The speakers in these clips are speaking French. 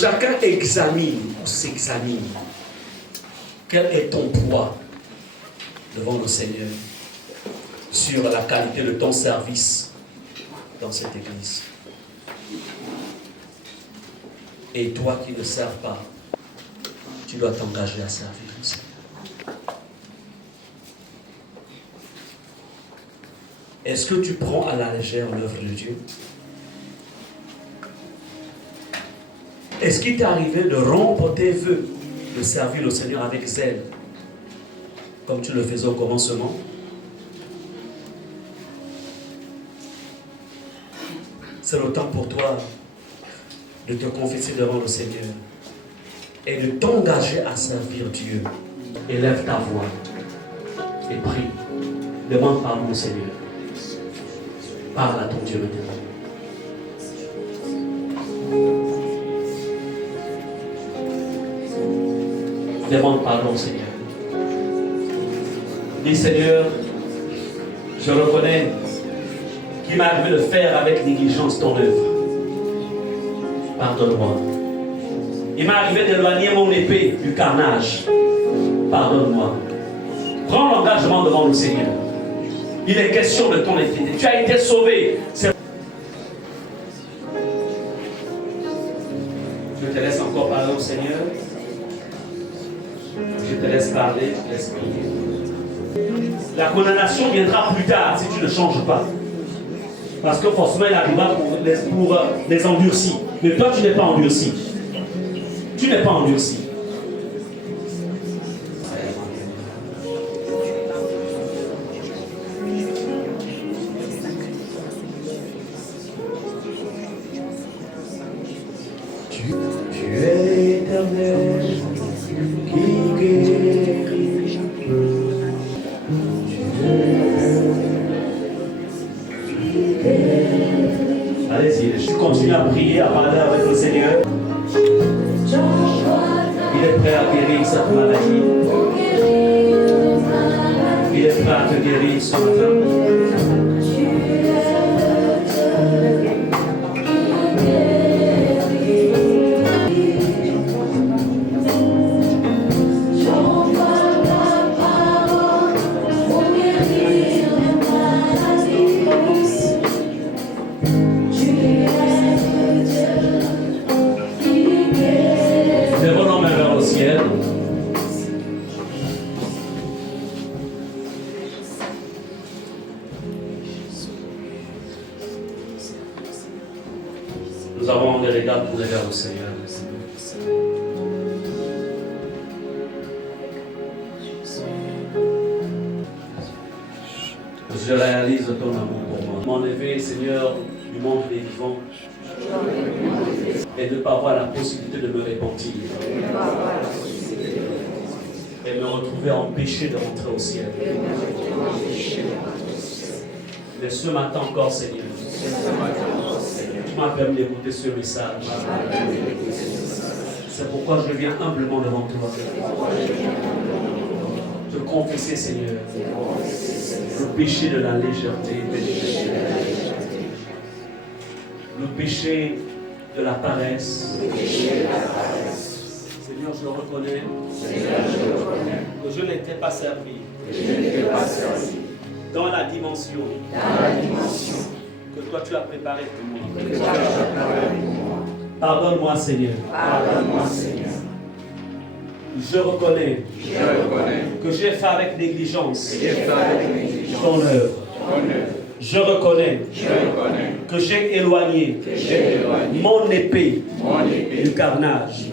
chacun examine ou s'examine. Quel est ton poids devant le Seigneur sur la qualité de ton service dans cette église? Et toi qui ne sers pas, tu dois t'engager à servir le Seigneur. Est-ce que tu prends à la légère l'œuvre de Dieu? Est-ce qu'il t'est arrivé de rompre tes vœux, de servir le Seigneur avec zèle, comme tu le faisais au commencement? C'est le temps pour toi de te confesser devant le Seigneur et de t'engager à servir Dieu. Élève ta voix et prie. Demande pardon au Seigneur. Parle à ton Dieu maintenant. Demande pardon au Seigneur. Dis Seigneur, je reconnais qu'il m'est arrivé de faire avec négligence ton œuvre. Pardonne-moi. Il m'est arrivé d'éloigner mon épée du carnage. Pardonne-moi. Prends l'engagement devant le Seigneur. Il est question de ton épée. Tu as été sauvé. Je te laisse encore parler au Seigneur. Je te laisse parler, l'Esprit. La condamnation viendra plus tard si tu ne changes pas. Parce que forcément, il arrivera pour les endurcis. Mais toi, tu n'es pas endurci. Tu n'es pas endurci. Tu es éternel, qui guérit. Allez-y, je continue à prier, à parler avec le Seigneur. Il est prêt à guérir cette maladie. Il est prêt à te guérir ce matin. Nous avons des regards pour vers le Seigneur. Je réalise ton amour pour moi. M'enlever, Seigneur, du monde des vivants et de ne pas avoir la possibilité de me repentir et me retrouver empêché de rentrer au ciel. Mais ce matin encore, Seigneur, tu m'as permis d'écouter ce message. C'est pourquoi je viens humblement devant toi. Te confesser, Seigneur, le péché de la légèreté, le péché de la paresse. Seigneur, je reconnais que je n'étais pas servi dans la dimension que toi tu as préparée pour moi. Pardonne-moi, Seigneur. Je reconnais que j'ai fait avec négligence ton œuvre. Je reconnais que j'ai éloigné mon épée du carnage.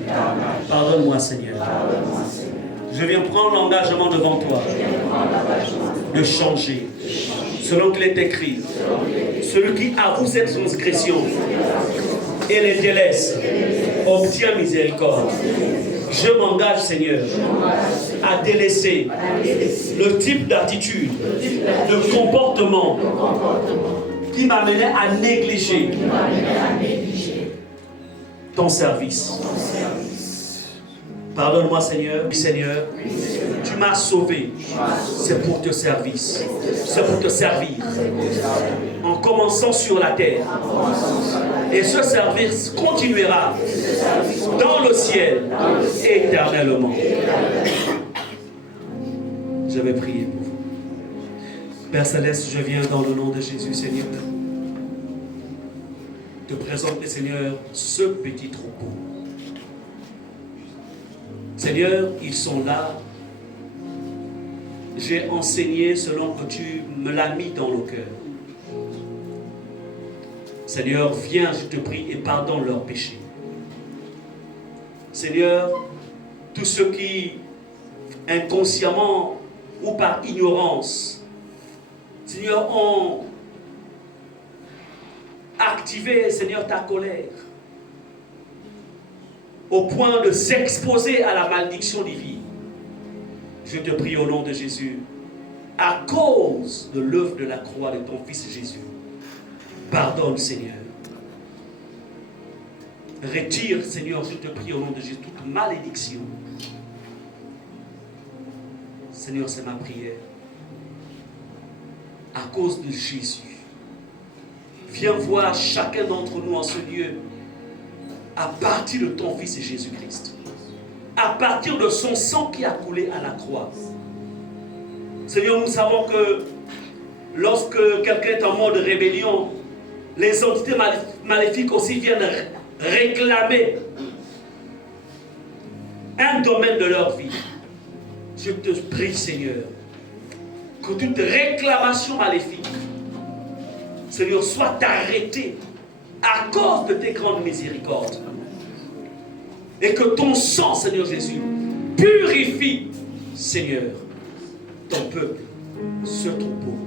Pardonne-moi, Seigneur. Je viens prendre l'engagement devant toi de changer. Selon qu'il est écrit, celui qui avoue cette transgression et les délaisse obtient miséricorde. Je m'engage, Seigneur, à délaisser le type d'attitude, de comportement qui m'amenait à négliger ton service. Pardonne-moi, Seigneur. Oui, Seigneur. Tu m'as sauvé. C'est pour te servir. C'est pour te servir. En commençant sur la terre. Et ce service continuera dans le ciel éternellement. Je vais prier pour vous. Père Céleste, je viens dans le nom de Jésus, Seigneur, te présenter, Seigneur, ce petit troupeau. Seigneur, ils sont là. J'ai enseigné selon que tu me l'as mis dans le cœur. Seigneur, viens, je te prie, et pardonne leurs péchés. Seigneur, tous ceux qui, inconsciemment ou par ignorance, Seigneur, ont activé, Seigneur, ta colère, au point de s'exposer à la malédiction divine. Je te prie au nom de Jésus, à cause de l'œuvre de la croix de ton Fils Jésus, pardonne, Seigneur. Retire, Seigneur, je te prie au nom de Jésus, toute malédiction. Seigneur, c'est ma prière. À cause de Jésus, viens voir chacun d'entre nous en ce lieu, à partir de ton Fils Jésus-Christ, à partir de son sang qui a coulé à la croix. Seigneur, nous savons que lorsque quelqu'un est en mode rébellion, les entités maléfiques aussi viennent réclamer un domaine de leur vie. Je te prie, Seigneur, que toute réclamation maléfique, Seigneur, soit arrêtée à cause de tes grandes miséricordes. Et que ton sang, Seigneur Jésus, purifie, Seigneur, ton peuple, ce troupeau,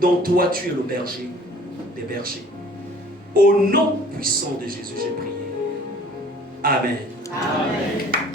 dont toi tu es le berger des bergers. Au nom puissant de Jésus, j'ai prié. Amen. Amen.